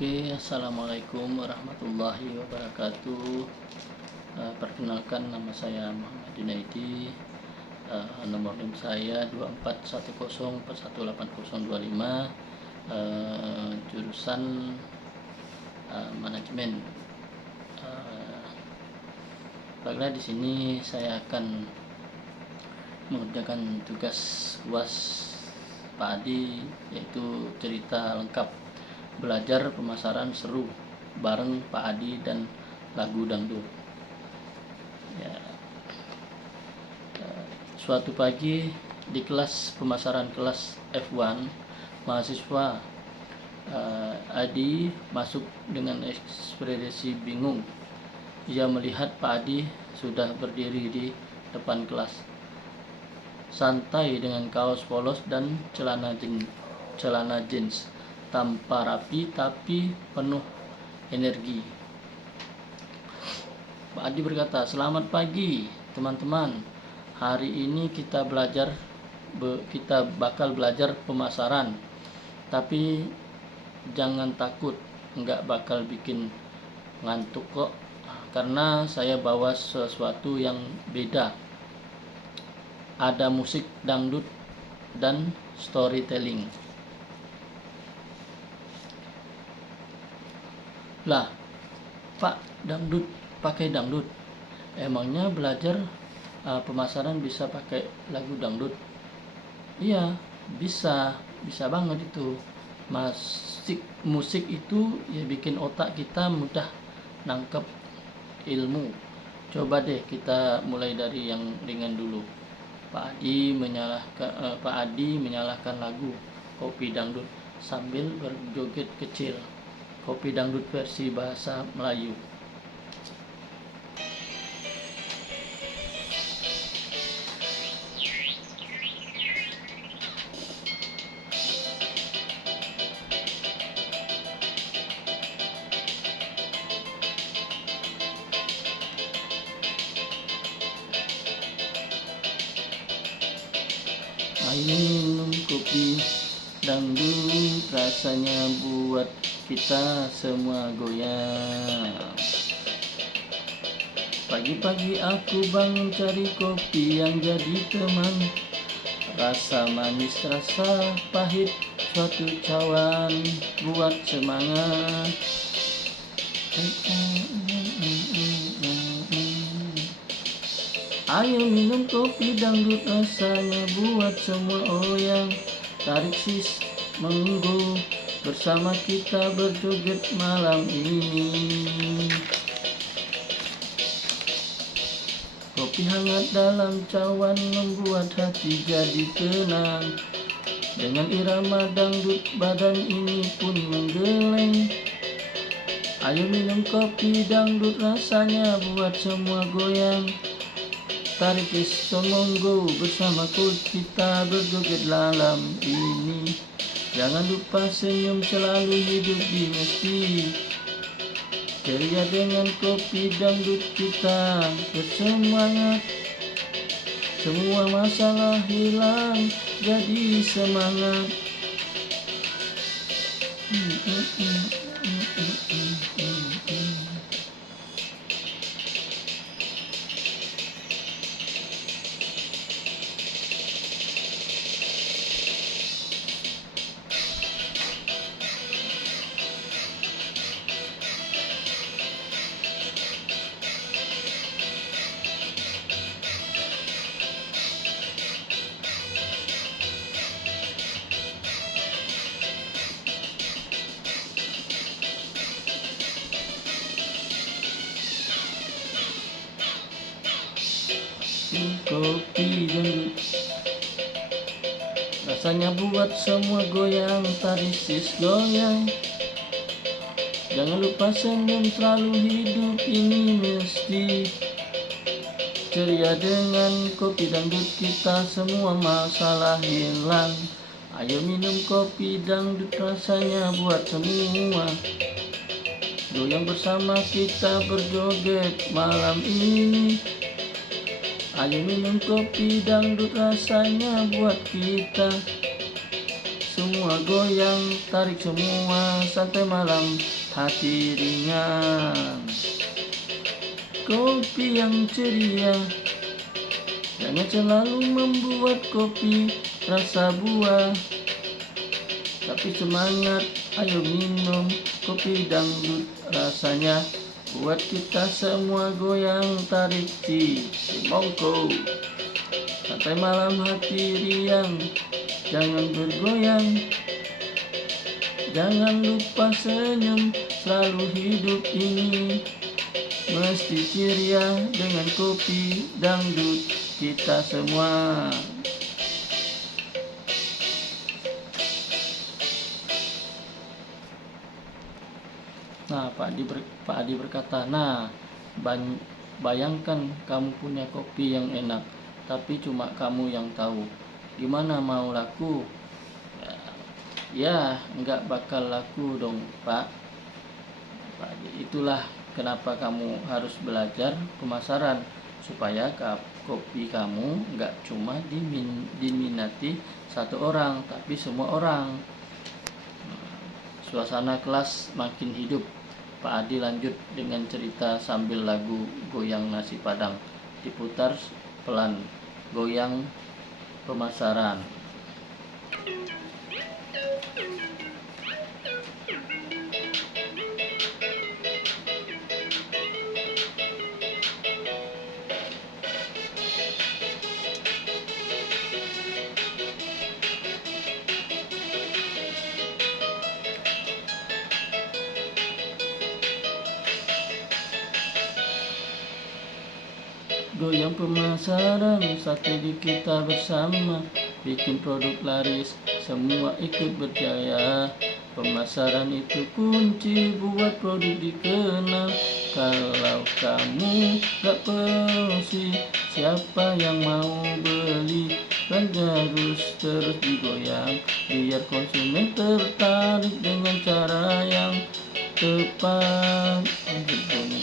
Oke, assalamualaikum warahmatullahi wabarakatuh. Perkenalkan, nama saya Muhammad Junaidi. Nomor NIM saya 2410418025. Jurusan manajemen. Baiklah, di sini saya akan mengerjakan tugas UAS Pak Adi, yaitu cerita lengkap belajar pemasaran seru bareng Pak Adi dan lagu dangdut. Ya, suatu pagi di kelas pemasaran kelas F1, mahasiswa Adi masuk dengan ekspresi bingung. Ia melihat Pak Adi sudah berdiri di depan kelas, santai dengan kaos polos dan celana jeans, tampak rapi tapi penuh energi. Pak Adi berkata, "Selamat pagi teman-teman. Hari ini kita bakal belajar pemasaran. Tapi jangan takut, nggak bakal bikin ngantuk kok. Karena saya bawa sesuatu yang beda. Ada musik dangdut dan storytelling." Lah, Pak, pakai dangdut? Emangnya belajar pemasaran bisa pakai lagu dangdut? Iya, bisa banget itu. Musik itu ya bikin otak kita mudah nangkep ilmu. Coba deh kita mulai dari yang ringan dulu. Pak Adi menyalakan lagu Kopi Dangdut sambil berjoget kecil. Kopi Dangdut versi bahasa Melayu. Ayo minum kopi dangdut, rasanya buat kita semua goyang. Pagi-pagi aku bangun cari kopi yang jadi teman. Rasa manis, rasa pahit, suatu cawan buat semangat. Ayo minum kopi dangdut, rasanya buat semua goyang. Tarik sis monggo, bersama kita berjoget malam ini. Kopi hangat dalam cawan membuat hati jadi tenang. Dengan irama dangdut badan ini pun menggeleng. Ayo minum kopi dangdut, rasanya buat semua goyang. Tarik monggo, bersama kita berjoget malam ini. Jangan lupa senyum, selalu hidup dimesti. Ceria dengan kopi dangdut kita bersemangat. Semua masalah hilang, jadi semangat. Kopi dangdut, rasanya buat semua goyang. Tarik sis goyang, jangan lupa senyum, selalu hidup ini mesti. Ceria dengan kopi dangdut kita, semua masalah hilang. Ayo minum kopi dangdut, rasanya buat semua goyang, bersama kita berjoget malam ini. Ayo minum kopi dangdut, rasanya buat kita semua goyang, tarik semua, santai malam, hati ringan. Kopi yang ceria, jangan selalu membuat kopi rasa buah, tapi semangat, ayo minum kopi dangdut rasanya. Buat kita semua goyang, tarik si mongko. Santai malam hati riang, jangan bergoyang. Jangan lupa senyum, selalu hidup ini mesti ceria dengan kopi dangdut kita semua. Nah, Pak Adi berkata, nah, bayangkan kamu punya kopi yang enak, tapi cuma kamu yang tahu. Gimana mau laku? Ya, enggak bakal laku dong, Pak Adi. Itulah kenapa kamu harus belajar pemasaran, supaya kopi kamu enggak cuma diminati satu orang, tapi semua orang. Suasana kelas makin hidup. Pak Adi lanjut dengan cerita sambil lagu Goyang Nasi Padang diputar pelan. Goyang pemasaran. Goyang pemasaran, strategi kita bersama, bikin produk laris, semua ikut berjaya. Pemasaran itu kunci buat produk dikenal. Kalau kamu gak promosi, siapa yang mau beli? Kan harus terus digoyang, biar konsumen tertarik dengan cara yang tepat.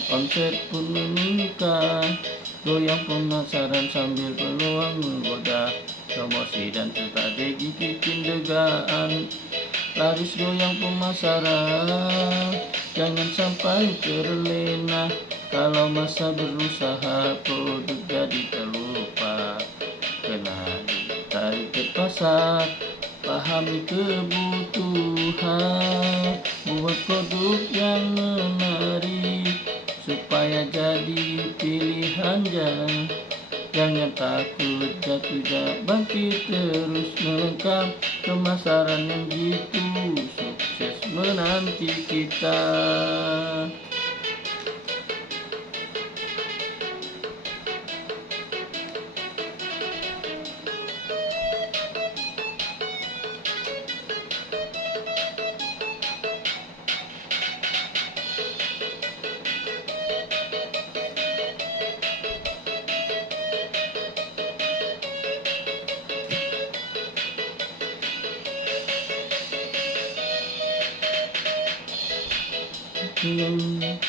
Omset pun meningkat. Goyang pemasaran sambil peluang menggoda, promosi dan strategi bikin degaan. Laris goyang pemasaran, jangan sampai terlena. Kalau masa berusaha, produk jadi terlupa. Kenali target pasar, pahami kebutuhan, buat produk yang menarik supaya jadi pilihan. Jangan takut jatuh, bangkit terus melengkap. Pemasaran yang gitu, sukses menanti kita.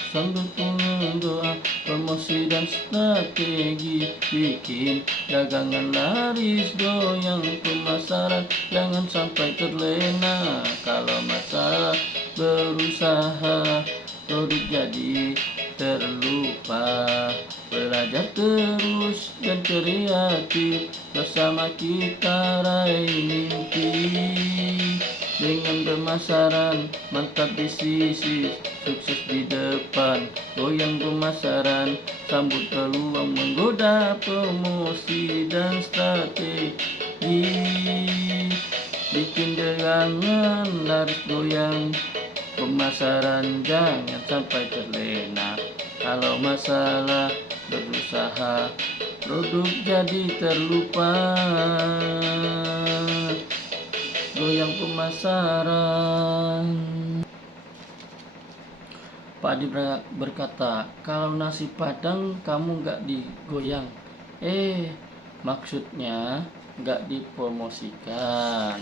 Sambil punya doa, promosi dan strategi, bikin dagangan laris. Goyang pemasaran, jangan sampai terlena. Kalau masalah berusaha, produk jadi terlupa. Belajar terus dan kreatif, bersama kita raih mimpi. Dengan pemasaran mantap di sisi, sukses di depan. Goyang pemasaran, sambut peluang menggoda, promosi dan strategi, bikin dagangan laris. Goyang pemasaran, jangan sampai terlena. Kalau masalah berusaha, produk jadi terlupa. Goyang pemasaran. Pak Adi berkata, kalau nasi padang kamu gak digoyang, maksudnya gak dipromosikan.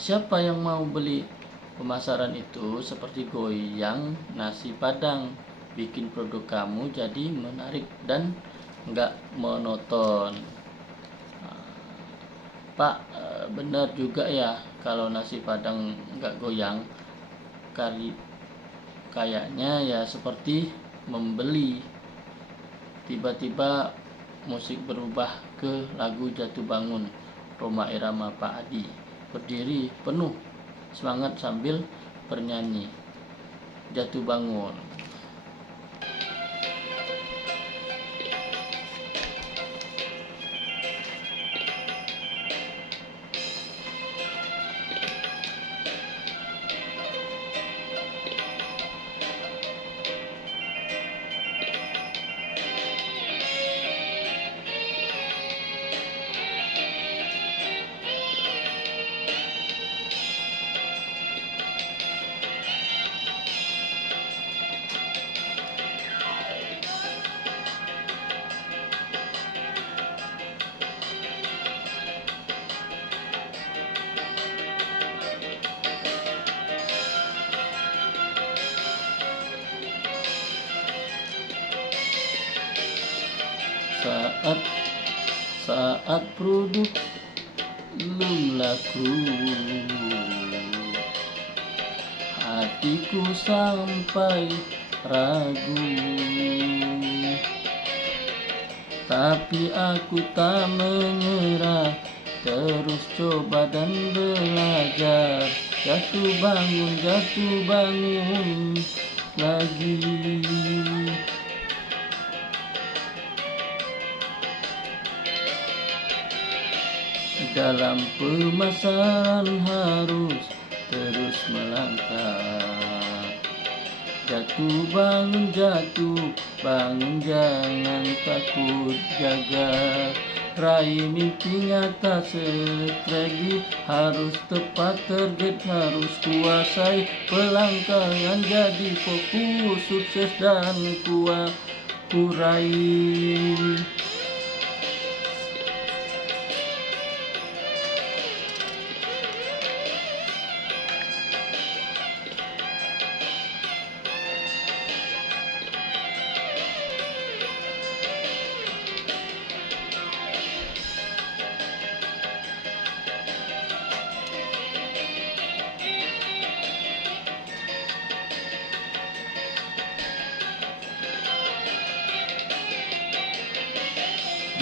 Siapa yang mau beli? Pemasaran itu seperti goyang nasi padang, bikin produk kamu jadi menarik dan gak monoton. Pak, benar juga ya kalau nasi Padang nggak goyang. Kali kayaknya ya seperti membeli. Tiba-tiba musik berubah ke lagu Jatuh Bangun Rhoma Irama Pak Adi. Berdiri penuh semangat sambil bernyanyi Jatuh Bangun. Saat saat produk belum laku, hatiku sampai ragu, tapi aku tak menyerah, terus coba dan belajar. Jatuh bangun lagi. Dalam pemasaran harus terus melangkah. Jatuh bangun, jangan takut gagal. Raih mimpi nyata strategi, harus tepat target, harus kuasai pelangkangan. Jadi fokus, sukses dan kurai.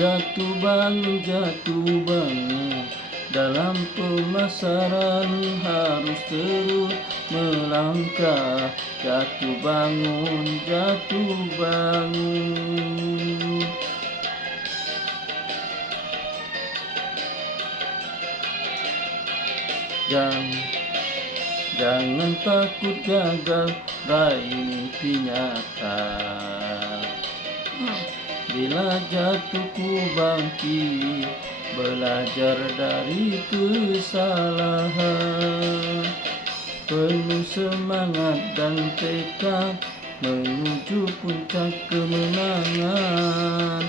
Jatuh bangun, dalam pemasaran harus terus melangkah. Jatuh bangun. Jangan takut gagal, raih mimpi nyata. Bila jatuh ku bangkit, belajar dari kesalahan. Penuh semangat dan tekad menuju puncak kemenangan.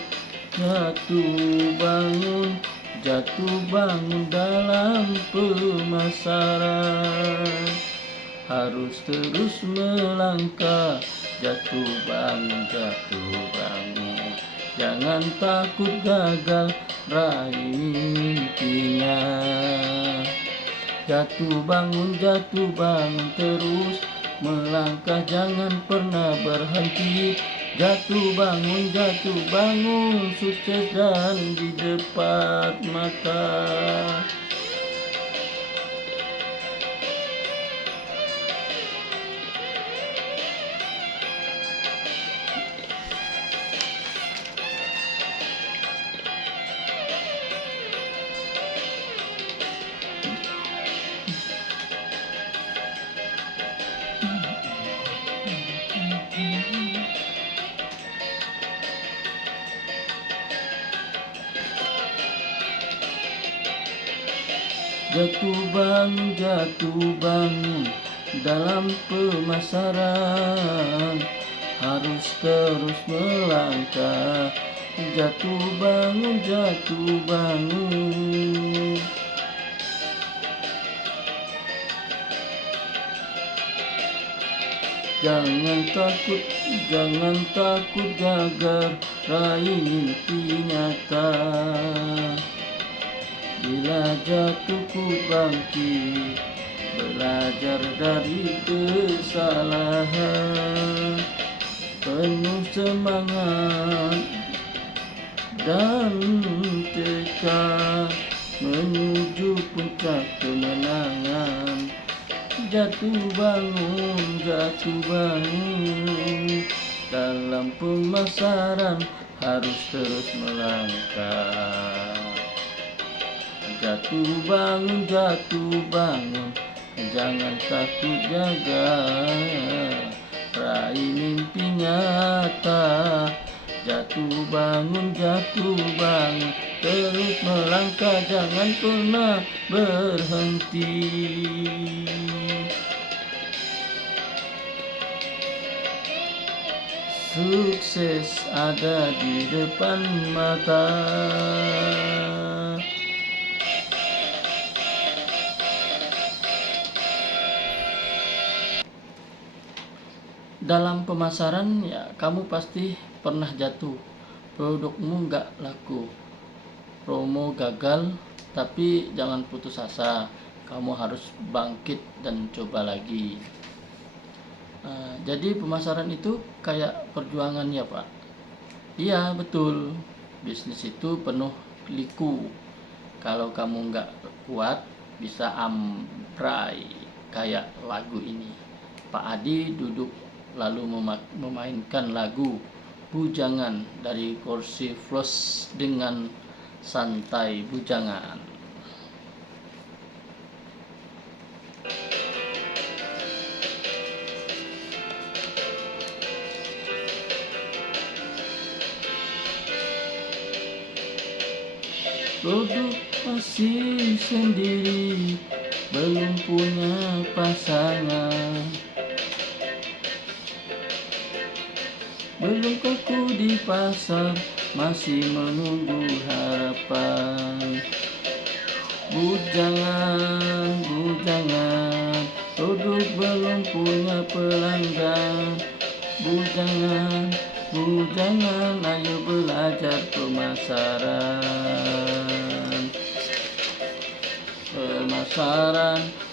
Jatuh bangun dalam pemasaran harus terus melangkah. Jatuh bangun. Jangan takut gagal, raih mimpinya. Jatuh bangun terus melangkah, jangan pernah berhenti. Jatuh bangun, sukses dan di depan mata. Jatuh bangun dalam pemasaran harus terus melangkah. Jatuh bangun. Jangan takut gagal, raih mimpi nyata. Bila jatuh ku bangkit, belajar dari kesalahan, penuh semangat dan tekad menuju puncak kemenangan. Jatuh bangun, dalam pemasaran harus terus melangkah. Jatuh bangun, jangan takut jaga, raih mimpi nyata. Jatuh bangun, terus melangkah, jangan pernah berhenti. Sukses ada di depan mata. Dalam pemasaran ya kamu pasti pernah jatuh, produkmu nggak laku, promo gagal, tapi jangan putus asa, kamu harus bangkit dan coba lagi. Jadi pemasaran itu kayak perjuangan ya Pak. Iya betul, bisnis itu penuh liku, kalau kamu nggak kuat bisa ambrai kayak lagu ini. Pak Adi duduk lalu memainkan lagu Bujangan dari kursi flush dengan santai. Bujangan. Produk masih sendiri, belum punya pasangan, belum kaku di pasar, masih menunggu harapan. Bujangan, produk belum punya pelanggan. Bujangan, ayo belajar pemasaran,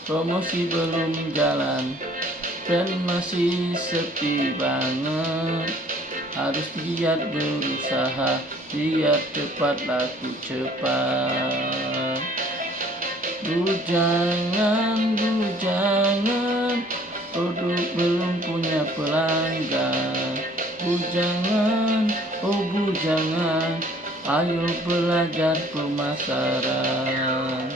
promosi belum jalan, dan masih sepi banget. Harus giat berusaha, biar cepat laku cepat. Bujangan, produk belum punya pelanggan. Bujangan, ayo belajar pemasaran.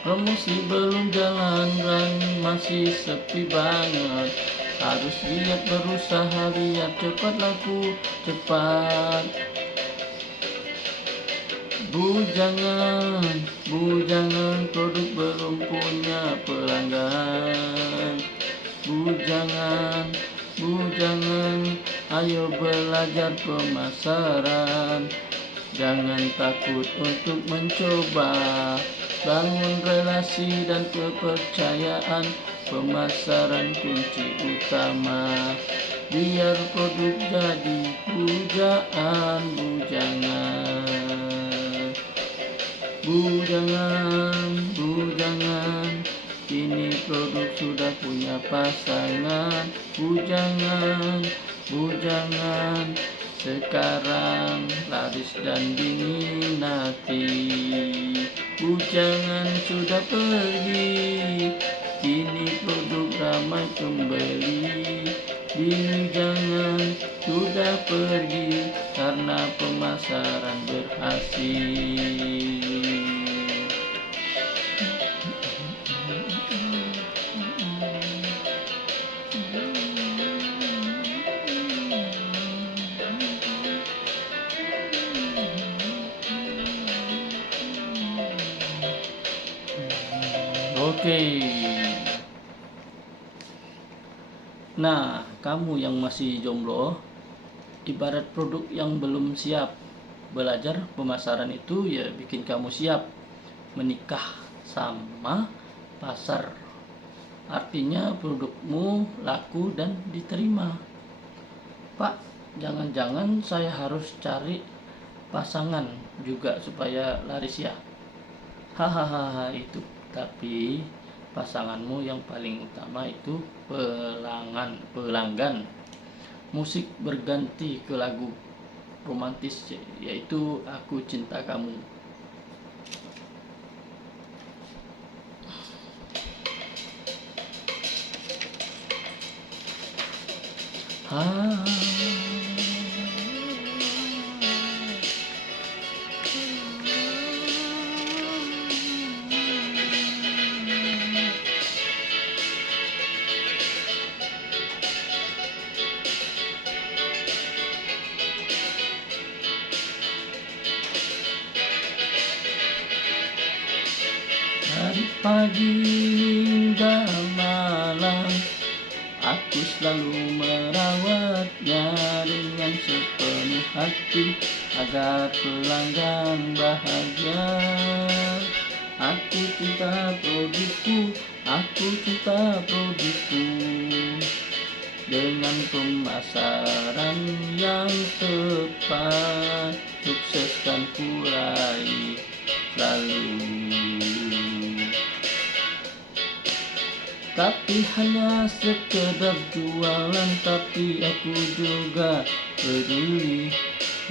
Promosi belum jalan dan masih sepi banget. Harus giat berusaha, biar cepat laku cepat. Bujangan, produk belum punya pelanggan. Bujangan, ayo belajar pemasaran. Jangan takut untuk mencoba, bangun relasi dan kepercayaan. Pemasaran kunci utama, biar produk jadi pujaan. Bujangan, kini produk sudah punya pasangan. Bujangan, sekarang laris dan diminati. Bujangan sudah pergi, kini produk ramai pembeli. Bujangan sudah pergi karena pemasaran berhasil. Oke. Nah, kamu yang masih jomblo, ibarat produk yang belum siap, belajar pemasaran itu ya bikin kamu siap menikah sama pasar. Artinya produkmu laku dan diterima. Pak, jangan-jangan saya harus cari pasangan juga supaya laris ya? Hahaha, itu. Tapi pasanganmu yang paling utama itu pelanggan. Musik berganti ke lagu romantis, yaitu Aku Cinta Kamu. Dari pagi hingga malam, aku selalu merawatnya dengan sepenuh hati agar pelanggan bahagia. Aku cinta produkku, aku cinta produkku, dengan pemasaran yang tepat, sukseskan ku raih selalu. Tapi hanya sekedar jualan, tapi aku juga peduli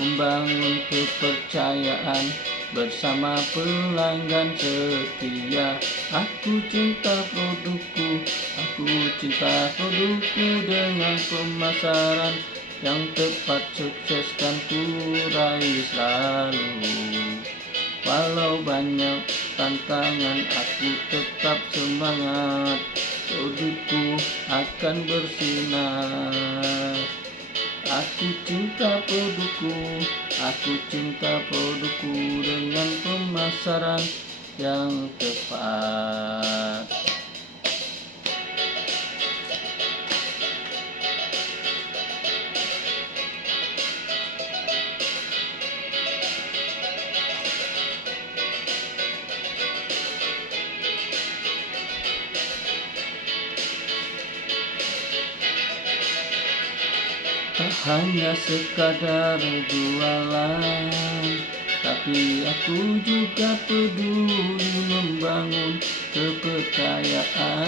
membangun kepercayaan bersama pelanggan setia. Aku cinta produkku, aku cinta produkku, dengan pemasaran yang tepat, sukseskan ku raih selalu. Walau banyak tantangan, aku tetap semangat, produkku akan bersinar. Aku cinta produkku, aku cinta produkku, dengan pemasaran yang tepat. Tak hanya sekadar jualan, tapi aku juga peduli membangun kepercayaan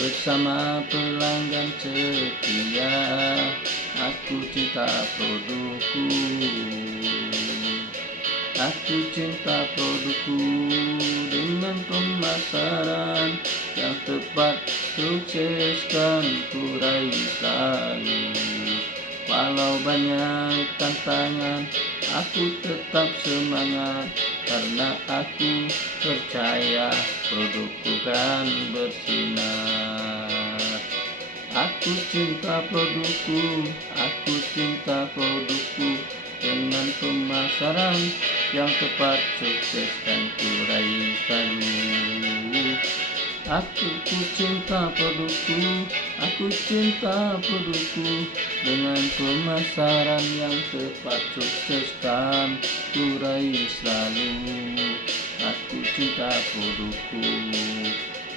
bersama pelanggan setia. Aku cinta produkku, aku cinta produkku, dengan pemasaran yang tepat, sukseskan ku raih selalu. Walau banyak tantangan, aku tetap semangat, karena aku percaya produkku kan bersinar. Aku cinta produkku, aku cinta produkku, dengan pemasaran yang tepat, sukseskan ku raih selalu. Aku cinta produkku, aku cinta produkku, dengan pemasaran yang tepat, sukseskan ku raih selalu. Aku cinta produkku,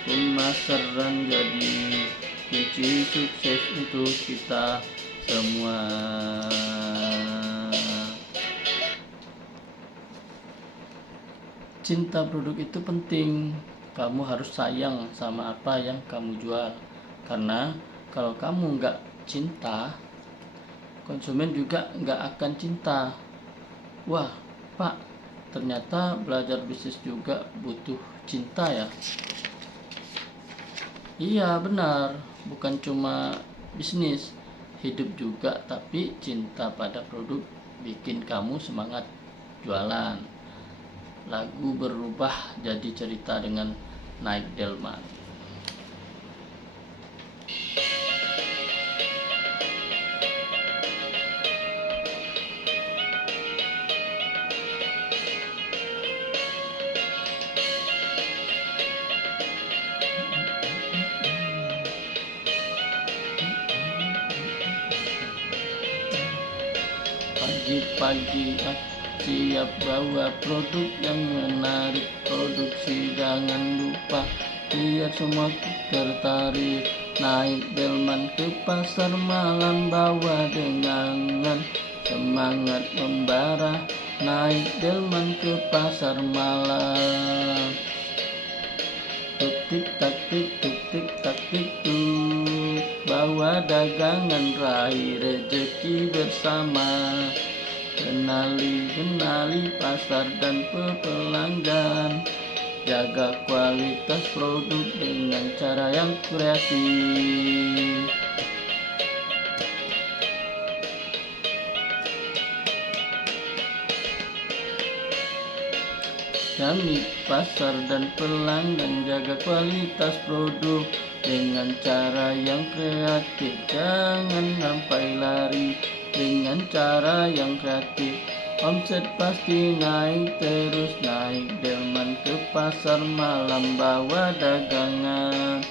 pemasaran jadi kunci sukses untuk kita semua. Cinta produk itu penting. Kamu harus sayang sama apa yang kamu jual, karena kalau kamu nggak cinta, konsumen juga nggak akan cinta. Wah Pak, ternyata belajar bisnis juga butuh cinta ya? Iya benar, bukan cuma bisnis, hidup juga. Tapi cinta pada produk bikin kamu semangat jualan. Lagu berubah jadi cerita dengan Naik Delman. Pagi pagi-pagi siap bawa produk yang menarik. Produksi jangan lupa, biar semua tertarik. Naik delman ke pasar malam, bawa dengangan semangat membara. Naik delman ke pasar malam. Tuk tik tak tik, tuk tik tak tik tuk, bawa dagangan raih rezeki bersama. Kenali pasar dan pelanggan, jaga kualitas produk dengan cara yang kreatif. Kami pasar dan pelanggan, jaga kualitas produk dengan cara yang kreatif. Jangan sampai lari dengan cara yang kreatif. Omset pasti naik terus. Naik delman ke pasar malam, bawa dagangan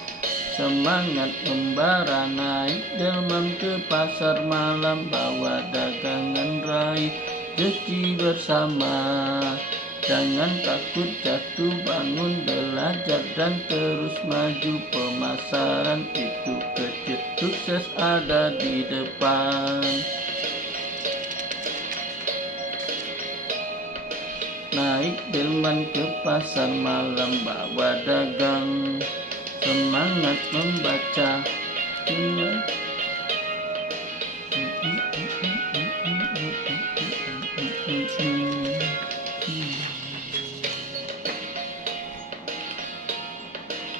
semangat membara. Naik delman ke pasar malam, bawa dagangan raih rezeki bersama. Jangan takut jatuh bangun, belajar dan terus maju. Pemasaran itu kecil, sukses ada di depan. Naik delman ke pasar malam, bawa dagang semangat membaca.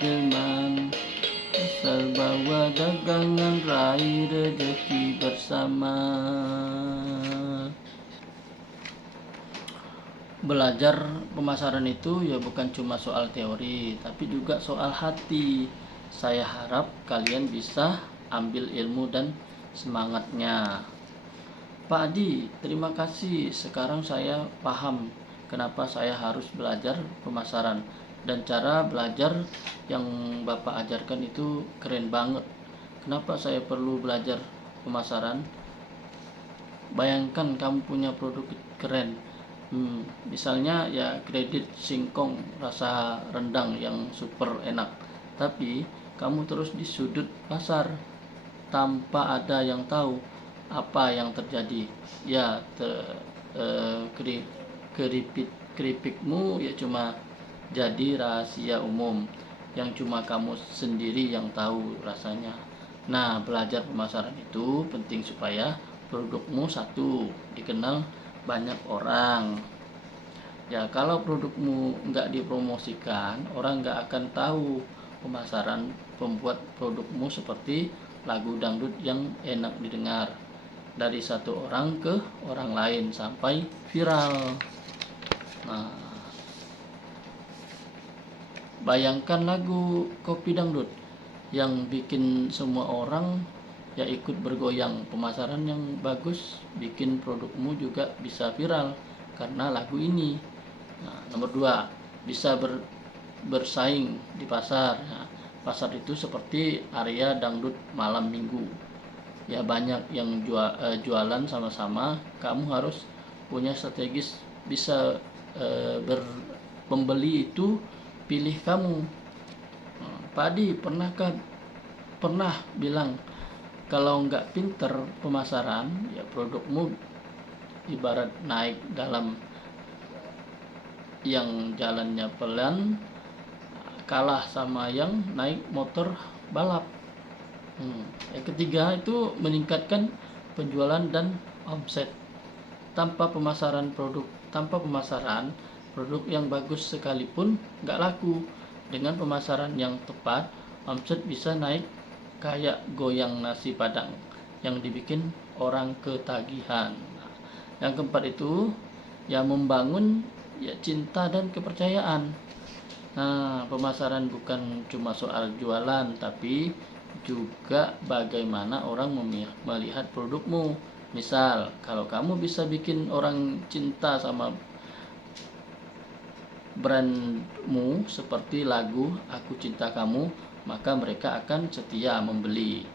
Delman asal bawa dagangan raih rezeki bersama. Belajar pemasaran itu ya bukan cuma soal teori, tapi juga soal hati. Saya harap kalian bisa ambil ilmu dan semangatnya. Pak Adi, terima kasih. Sekarang saya paham kenapa saya harus belajar pemasaran. Dan cara belajar yang Bapak ajarkan itu keren banget. Kenapa saya perlu belajar pemasaran? Bayangkan kamu punya produk keren. Misalnya ya kredit singkong rasa rendang yang super enak. Tapi kamu terus di sudut pasar tanpa ada yang tahu apa yang terjadi. Ya keripikmu ya cuma jadi rahasia umum yang cuma kamu sendiri yang tahu rasanya. Nah, belajar pemasaran itu penting supaya produkmu satu dikenal banyak orang. Ya, kalau produkmu nggak dipromosikan, orang nggak akan tahu. Pemasaran pembuat produkmu seperti lagu dangdut yang enak didengar dari satu orang ke orang lain sampai viral. Nah, bayangkan lagu Kopi Dangdut yang bikin semua orang ya ikut bergoyang. Pemasaran yang bagus bikin produkmu juga bisa viral karena lagu ini. Nah, nomor 2, bisa bersaing di pasar. Nah, pasar itu seperti area dangdut malam minggu. Ya banyak yang jualan sama-sama. Kamu harus punya strategis bisa pembeli itu pilih kamu. Pak Adi, pernah bilang kalau nggak pinter pemasaran ya produkmu ibarat naik dalam yang jalannya pelan, kalah sama yang naik motor balap. Yang ketiga itu meningkatkan penjualan dan omset. Tanpa pemasaran produk yang bagus sekalipun nggak laku. Dengan pemasaran yang tepat, omset bisa naik kayak goyang nasi padang yang dibikin orang ketagihan. Yang keempat itu ya membangun ya cinta dan kepercayaan. Nah, pemasaran bukan cuma soal jualan, tapi juga bagaimana orang melihat produkmu. Misal, kalau kamu bisa bikin orang cinta sama brandmu seperti lagu Aku Cinta Kamu, maka mereka akan setia membeli.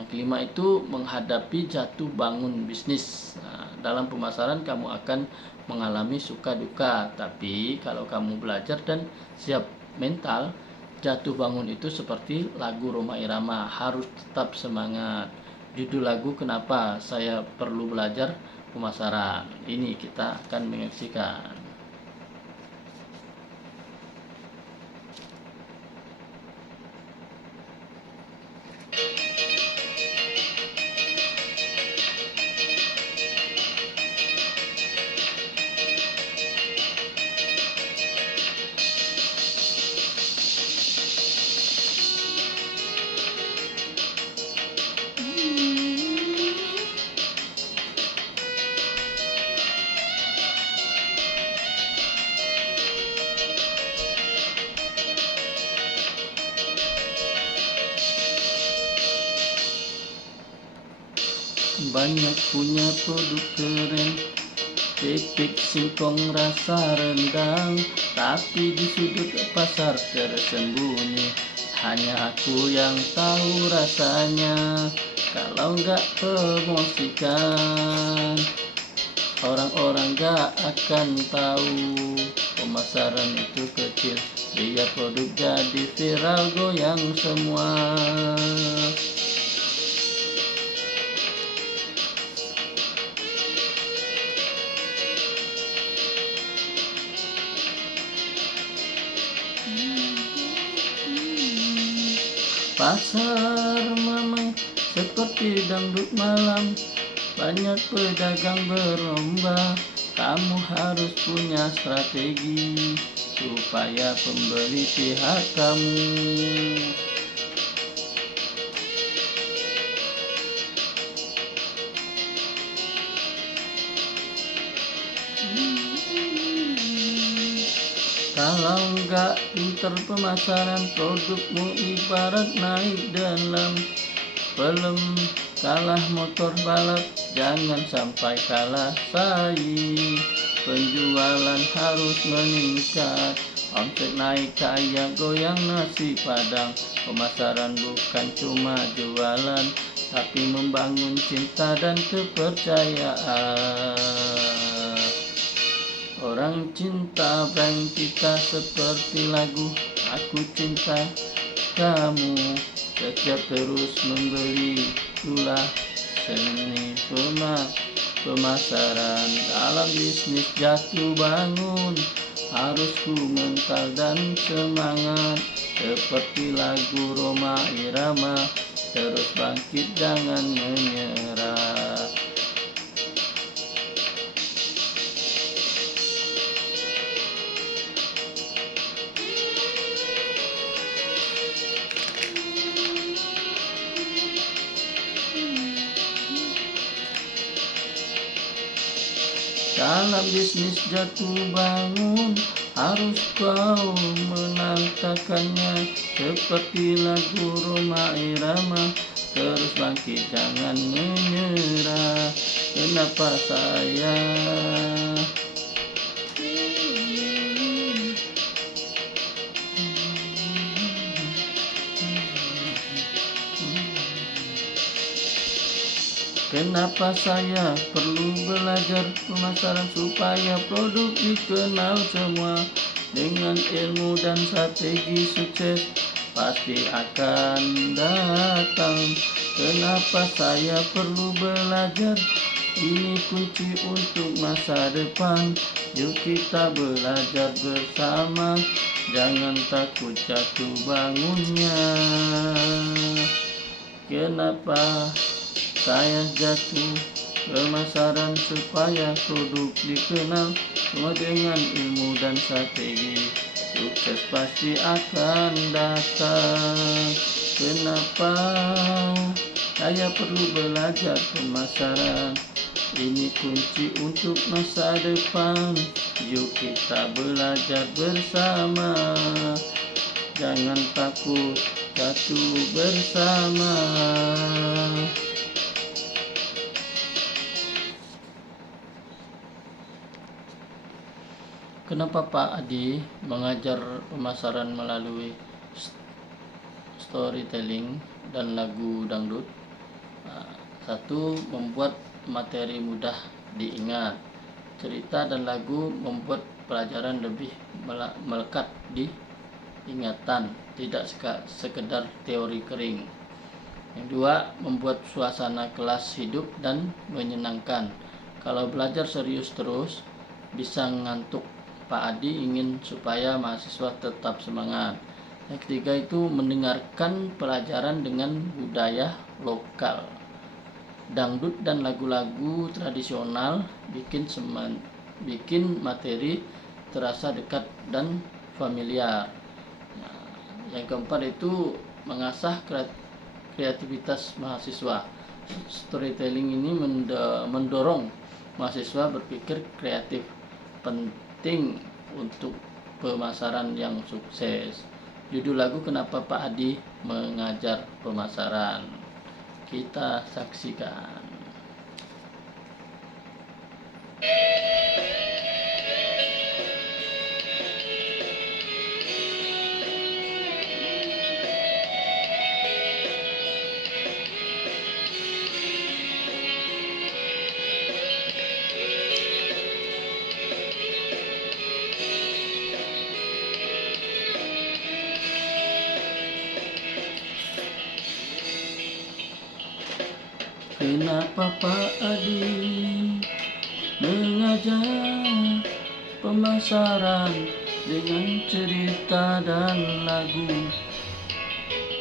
Yang kelima itu menghadapi jatuh bangun bisnis. Nah, Dalam pemasaran kamu akan mengalami suka duka, tapi kalau kamu belajar dan siap mental, jatuh bangun itu seperti lagu Rhoma Irama, harus tetap semangat. Judul lagu Kenapa Saya Perlu Belajar Pemasaran. Ini kita akan menyaksikan. Banyak punya produk keren, pipik singkong rasa rendang, tapi di sudut pasar tersembunyi. Hanya aku yang tahu rasanya. Kalau nggak promosikan, orang-orang gak akan tahu. Pemasaran itu kecil, biar produk jadi viral goyang semua. Pasar ramai seperti dangdut malam, banyak pedagang berlomba. Kamu harus punya strategi supaya pembeli pihak kamu. Kalau nggak pinter pemasaran, produkmu ibarat naik dalam film. Kalah motor balap, jangan sampai kalah saing. Penjualan harus meningkat, omset naik kayak goyang nasi padang. Pemasaran bukan cuma jualan, tapi membangun cinta dan kepercayaan. Orang cinta brand kita seperti lagu Aku Cinta Kamu. Setiap terus membeli, itulah seni pemasaran. Dalam bisnis jatuh bangun, harus ku mental dan semangat. Seperti lagu Rhoma Irama, terus bangkit jangan menyerah. Dalam bisnis jatuh bangun, harus kau menangkakannya. Seperti lagu Rhoma Irama, terus bangkit jangan menyerah. Kenapa saya Kenapa saya perlu belajar pemasaran supaya produk dikenal semua. Dengan ilmu dan strategi sukses pasti akan datang. Kenapa saya perlu belajar? Ini kunci untuk masa depan. Yuk kita belajar bersama, jangan takut jatuh bangunnya. Kenapa saya jatuh pemasaran supaya produk dikenal, semua dengan ilmu dan strategi sukses pasti akan datang. Kenapa saya perlu belajar pemasaran? Ini kunci untuk masa depan. Yuk kita belajar bersama, jangan takut jatuh bersama. Kenapa Pak Adi mengajar pemasaran melalui storytelling dan lagu dangdut? Satu, membuat materi mudah diingat. Cerita dan lagu membuat pelajaran lebih melekat di ingatan, tidak sekedar teori kering. Yang dua, membuat suasana kelas hidup dan menyenangkan. Kalau belajar serius terus, bisa ngantuk. Pak Adi ingin supaya mahasiswa tetap semangat. Yang ketiga itu mendengarkan pelajaran dengan budaya lokal. Dangdut dan lagu-lagu tradisional bikin materi terasa dekat dan familiar. Nah, yang keempat itu mengasah kreativitas mahasiswa. Storytelling ini mendorong mahasiswa berpikir kreatif, penting untuk pemasaran yang sukses. Judul lagu Kenapa Pak Adi Mengajar Pemasaran. Kita saksikan. Kenapa Pak Adi mengajar pemasaran dengan cerita dan lagu?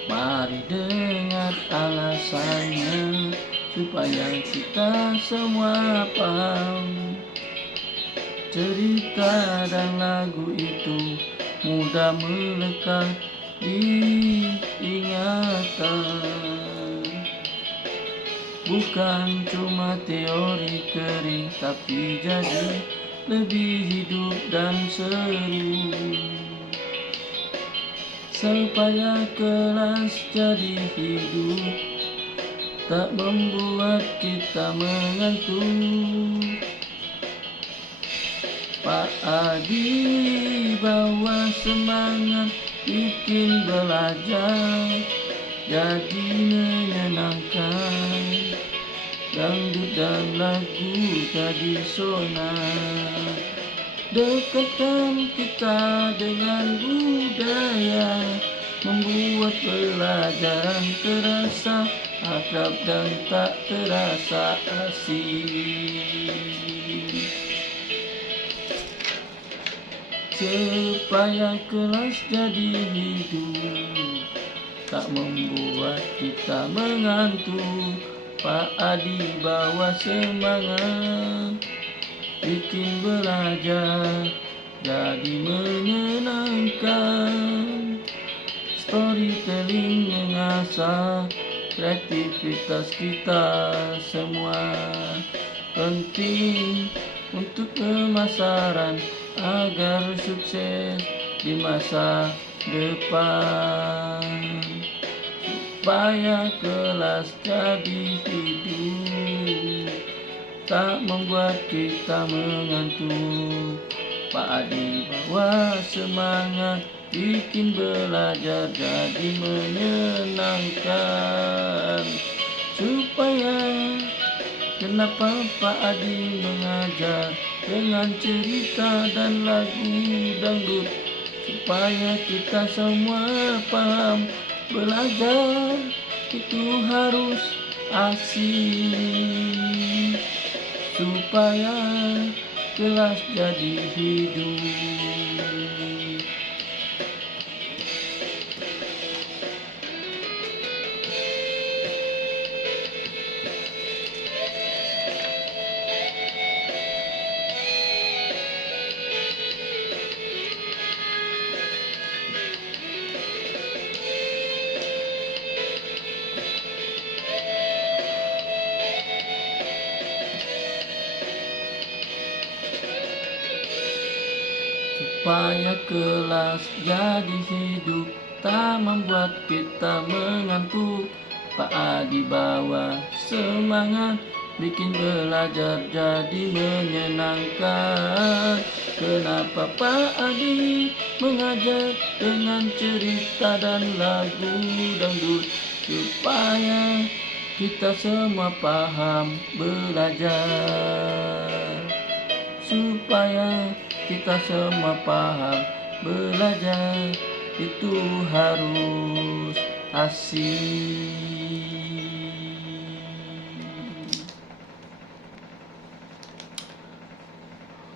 Mari dengar alasannya supaya kita semua paham. Cerita dan lagu itu mudah melekat di ingatan. Bukan cuma teori kering, tapi jadi lebih hidup dan seru. Supaya kelas jadi hidup, tak membuat kita mengantuk. Pak Adi bawa semangat, bikin belajar jadi menyenangkan. Dangdut dan lagu tradisional dekatkan kita dengan budaya, membuat pelajaran terasa akrab dan tak terasa asing. Supaya kelas jadi hidup, tak membuat kita mengantuk. Pak Adi bawa semangat, bikin belajar jadi menyenangkan. Storytelling mengasah kreativitas kita semua, penting untuk pemasaran agar sukses di masa depan. Supaya kelas jadi hidup, tak membuat kita mengantuk. Pak Adi bawa semangat, bikin belajar jadi menyenangkan. Supaya kenapa Pak Adi mengajar dengan cerita dan lagu dangdut, supaya kita semua paham. Belajar itu harus asik, supaya kelas jadi hidup. Supaya kelas jadi hidup, tak membuat kita mengantuk. Pak Adi bawa semangat, bikin belajar jadi menyenangkan. Kenapa Pak Adi mengajar dengan cerita dan lagu dangdut, supaya kita semua paham belajar, supaya kita semua paham belajar itu harus asik.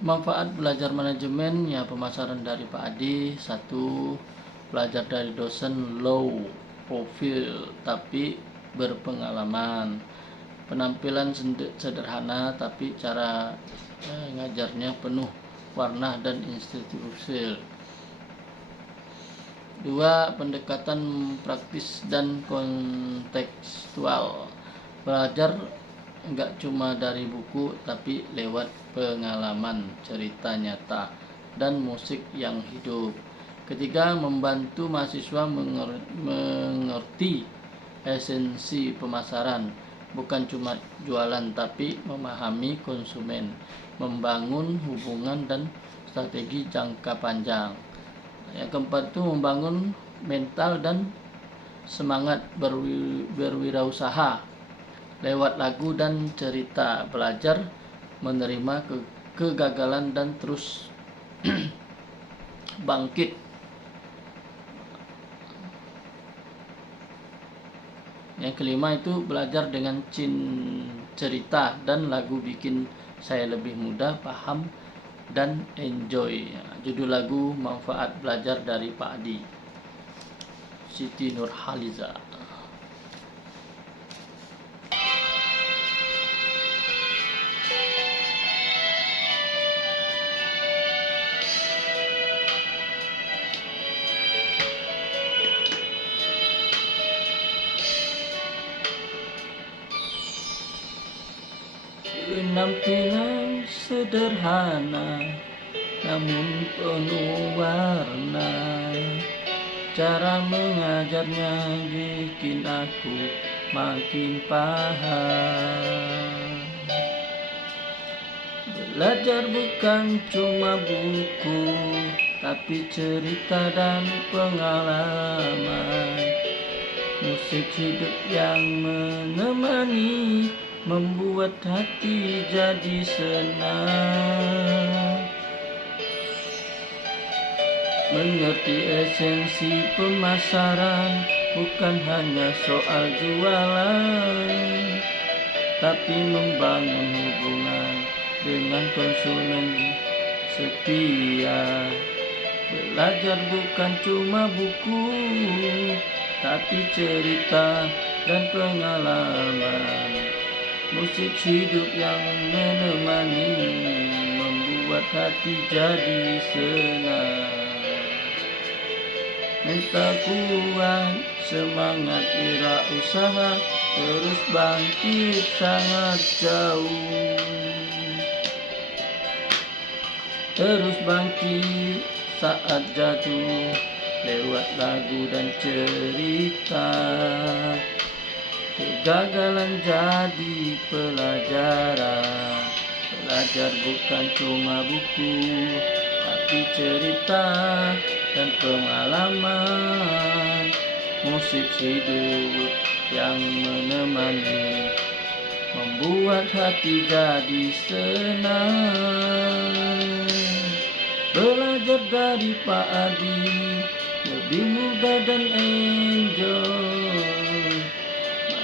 Manfaat belajar manajemen ya, pemasaran dari Pak Adi. 1. Belajar dari dosen low profile tapi berpengalaman. Penampilan sederhana tapi cara ngajarnya penuh warna dan institusional. 2. Pendekatan praktis dan kontekstual. Belajar enggak cuma dari buku tapi lewat pengalaman, cerita nyata, dan musik yang hidup. 3. Membantu mahasiswa mengerti esensi pemasaran, bukan cuma jualan tapi memahami konsumen, membangun hubungan dan strategi jangka panjang. Yang keempat itu membangun mental dan semangat berwirausaha lewat lagu dan cerita. Belajar menerima kegagalan dan terus bangkit. Yang kelima itu belajar dengan cerita dan lagu bikin saya lebih mudah paham dan enjoy. Judul lagu Manfaat Belajar dari Pak Adi, Siti Nurhaliza. Penampilan sederhana namun penuh warna, cara mengajarnya bikin aku makin paham. Belajar bukan cuma buku tapi cerita dan pengalaman, musik hidup yang menemani, membuat hati jadi senang. Mengerti esensi pemasaran bukan hanya soal jualan, tapi membangun hubungan dengan konsumen setia. Belajar bukan cuma buku tapi cerita dan pengalaman, musik hidup yang menemani, membuat hati jadi senang. Mental kuat, semangat wirausaha, terus bangkit sangat jauh. Terus bangkit saat jatuh, lewat lagu dan cerita. Kegagalan jadi pelajaran. Belajar bukan cuma buku tapi cerita dan pengalaman, musik hidup yang menemani, membuat hati jadi senang. Belajar dari Pak Adi lebih mudah dan enjoy.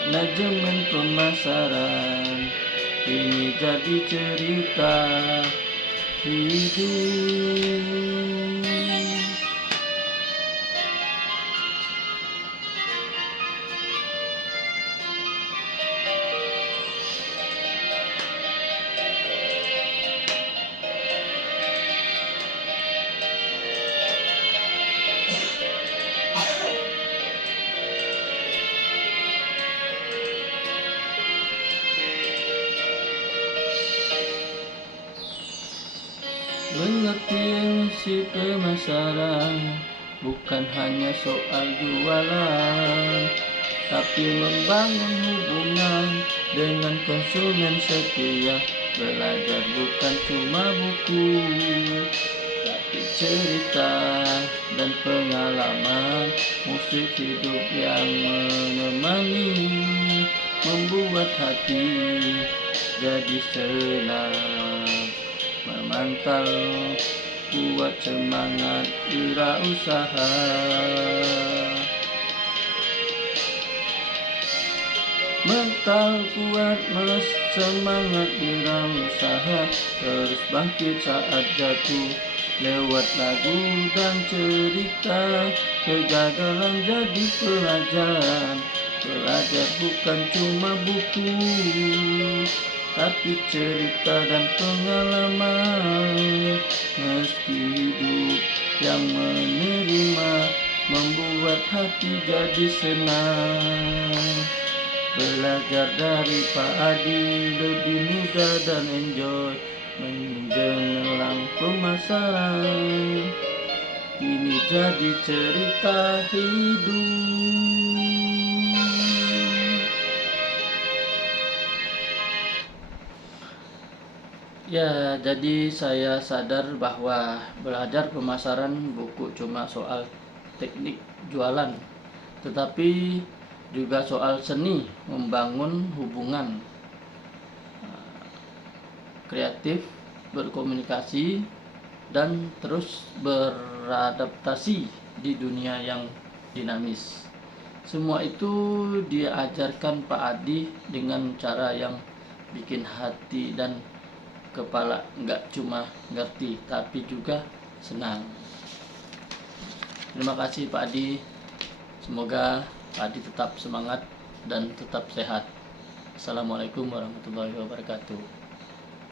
Manajemen pemasaran ini jadi cerita hidup. Mengerti si pemasaran bukan hanya soal jualan, tapi membangun hubungan dengan konsumen setia. Belajar bukan cuma buku tapi cerita dan pengalaman, musik hidup yang menemani, membuat hati jadi senang. Memantau kuat semangat wirausaha. Mental kuat semangat wirausaha, terus bangkit saat jatuh. Lewat lagu dan cerita, kegagalan jadi pelajaran. Belajar bukan cuma buku, tapi cerita dan pengalaman. Meski hidup yang menerima, membuat hati jadi senang. Belajar dari Pak Adi, lebih mudah dan enjoy menjelang pemasaran. Ini jadi cerita hidup. Ya, jadi saya sadar bahwa belajar pemasaran buku cuma soal teknik jualan, tetapi juga soal seni membangun hubungan kreatif, berkomunikasi, dan terus beradaptasi di dunia yang dinamis. Semua itu diajarkan Pak Adi dengan cara yang bikin hati dan kepala nggak cuma ngerti, tapi juga senang. Terima kasih Pak Adi. Semoga Pak Adi tetap semangat dan tetap sehat. Assalamualaikum warahmatullahi wabarakatuh.